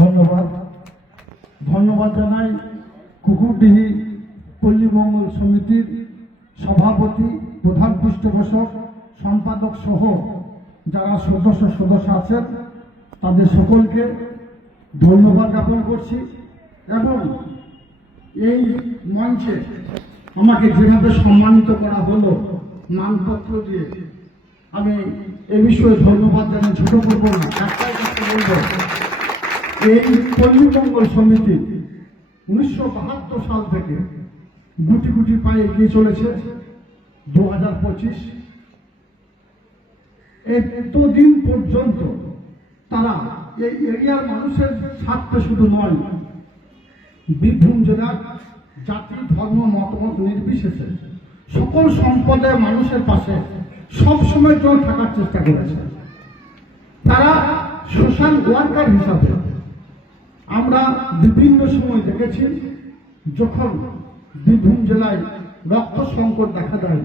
ধন্যবাদ ধন্যবাদ জানাই কুকুরডিহি পল্লী মঙ্গল সমিতির সভাপতি, প্রধান পৃষ্ঠপোষক, সম্পাদক সহ যারা সদস্য আছেন তাদের সকলকে ধন্যবাদ জ্ঞাপন করছি। এবং এই মঞ্চে আমাকে যেভাবে সম্মানিত করা হলো মানপত্র দিয়ে, আমি এ বিষয়ে ধন্যবাদ জানাই, ছোট করবো না। একটাই কথা বলবো, এই পল্লী মঙ্গল সমিতি 1972 সাল থেকে গুটি গুটি পায়ে এগিয়ে চলেছে। 2025 এতদিন পর্যন্ত তারা এই এরিয়ার মানুষের স্বার্থে শুধু নয়, বীরভূম জেলার জাতি, ধর্ম, মতামত নির্বিশেষে সকল সম্প্রদায়ের মানুষের পাশে সবসময় জোর থাকার চেষ্টা করেছে। তারা সোশ্যাল ওয়ার্কার হিসাবে আমরা বিভিন্ন সময় দেখেছি, যখন বীরভূম জেলায় রক্ত সংকট দেখা দেয়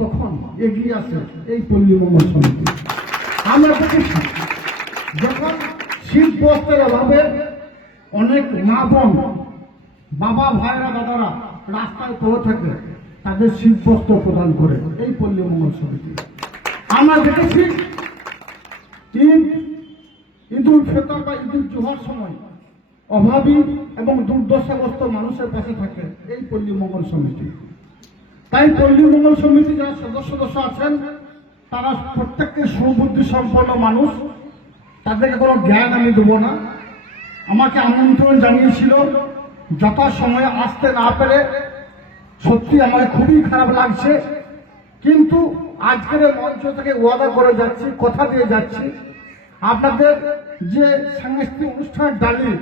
তখন এগিয়ে আসে এই পল্লী মঙ্গল সমিতি। আমরা দেখেছি যখন শীত বস্ত্রের অভাবে অনেক মা বোন, বাবা, ভাইরা, দাদারা রাস্তায় পড়ে থাকে, তাদের শীত বস্ত্র প্রদান করে এই পল্লী মঙ্গল সমিতি। আমরা দেখেছি ঈদুল ফিতর বা ঈদুল জুহার সময় অভাবী এবং দুর্দশাগ্রস্ত মানুষের পাশে থাকে এই পল্লী মঙ্গল সমিতি। তাই পল্লী মঙ্গল সমিতি যারা সদস্য আছেন তারা প্রত্যেককে সুবুদ্ধি সম্পন্ন মানুষ, তাদেরকে কোনো জ্ঞান আমি দেবো না। আমাকে আমন্ত্রণ জানিয়েছিল, যথাসময়ে আসতে না পেরে সত্যি আমার খুবই খারাপ লাগছে। কিন্তু আজকের মঞ্চ থেকে ওয়াদা করে যাচ্ছি, কথা দিয়ে যাচ্ছি, আপনাদের যে সাংস্কৃতিক অনুষ্ঠানের ডালি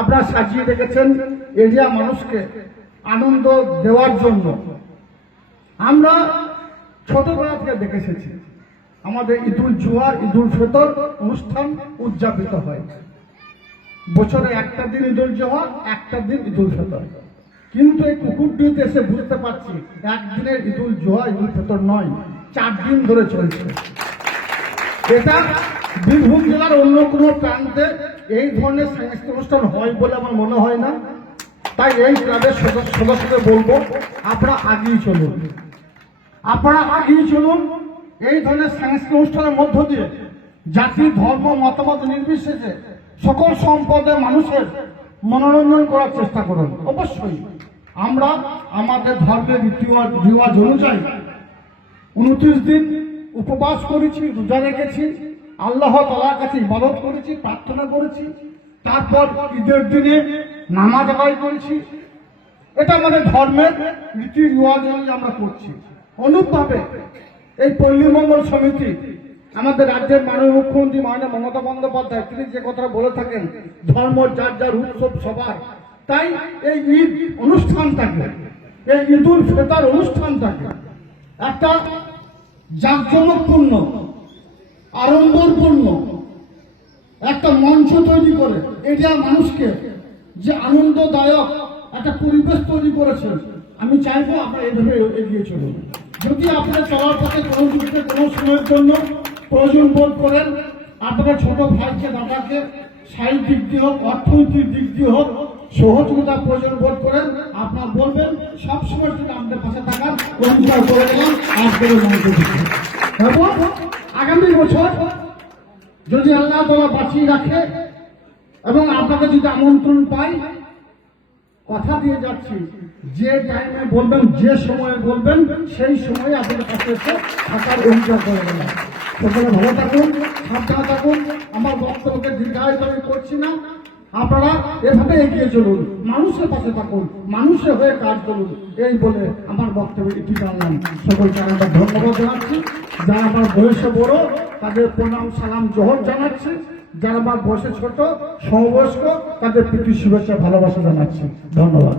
আপনারা সাজিয়ে রেখেছেন এরিয়া মানুষকে আনন্দ দেওয়ার জন্য, আমরা ছোটবেলা থেকে দেখে এসেছি আমাদের ঈদুল জুহার, ঈদুল ফিতর অনুষ্ঠান উদযাপিত হয়। বছরে একটা দিন ঈদুল জুহা, একটা দিন ঈদুল ফিতর। কিন্তু এই কুকুরডিতে এসে বুঝতে পারছি একদিনের ঈদুল জুহা, ঈদুল ফিতর নয়, 4 দিন ধরে চলছে। এটা বীরভূম জেলার অন্য কোনো প্রান্তে এই ধরনের সাংস্কৃতিক অনুষ্ঠান হয় বলে আমার মনে হয় না। তাই এই ক্লাবের সদস্যদের বলবো, আপনারা আগিয়ে চলুন, এই ধরনের সাংস্কৃতিক অনুষ্ঠানের মধ্য দিয়ে জাতি, ধর্ম, মতামত নির্বিশেষে সকল সম্প্রদায়ের মানুষের মনোরঞ্জন করার চেষ্টা করুন। অবশ্যই আমরা আমাদের ধর্মের রীতিওয়াজ অনুযায়ী 29 দিন উপবাস করেছি, রোজা রেখেছি, আল্লাহ তাআলার কাছে ইবাদত করেছি, প্রার্থনা করেছি, তারপর ঈদের দিনে নামাজ আদায় করেছি। এটা আমাদের ধর্মের রীতি রিওয়াজ অনুযায়ী আমরা করছি। অনুরূপভাবে এই পল্লী মঙ্গল সমিতি আমাদের রাজ্যের মাননীয় মুখ্যমন্ত্রী মাননীয় মমতা বন্দ্যোপাধ্যায় তিনি যে কথা বলে থাকেন, ধর্ম যার যার উৎসব সবার। তাই এই ঈদ অনুষ্ঠানটাকে, এই ঈদুল ফিতর অনুষ্ঠানটাকে একটা জাঁকজমকপূর্ণ, আড়ম্বরপূর্ণ একটা মঞ্চ তৈরি করে এরিয়ার মানুষকে যে আনন্দদায়ক একটা পরিবেশ তৈরি করেছেন, আমি চাইবো আপনারা এইভাবে এগিয়ে চলুন। যদি আপনারা চলার পথে কোনো দিকে কোনো সময়ের জন্য প্রয়োজন বোধ করেন, আপনাদের ছোট ভাইকে, দাদাকে শারীরিক দিক দিয়ে হোক, অর্থনৈতিক দিক দিয়ে হোক সহযোগিতা প্রয়োজন বোধ করেন, আপনারা বলবেন। সবসময় যদি আমাদের পাশে থাকার অঙ্গীকার করে গেলাম আজকের মঞ্চ থেকে। এবং আগামী বছর যদি আল্লাহ তাআলা বাঁচিয়ে রাখে এবং আপনাদের যদি আমন্ত্রণ পাই, কথা দিয়ে যাচ্ছি, যে টাইমে বলবেন, যে সময়ে বলবেন, সেই সময়ে আপনাদের কাছে এসে থাকার অঙ্গীকার করে গেলাম। সকলে ভালো থাকুন, সাবধানে থাকুন। আমার বক্তব্যকে দীর্ঘায়িত আমি করছি না, আপনারা এভাবে এগিয়ে চলুন, মানুষের পাশে থাকুন, মানুষের হয়ে কাজ করুন, এই বলে আমার বক্তব্য এটি জানলাম। সকলকে আমরা ধন্যবাদ জানাচ্ছি। যারা আমার বয়সে বড় তাদের প্রণাম, সালাম, জোহর জানাচ্ছি। যারা আমার বয়সে ছোট, সমবয়স্ক, তাদের প্রীতি, শুভেচ্ছা, ভালোবাসা জানাচ্ছি। ধন্যবাদ।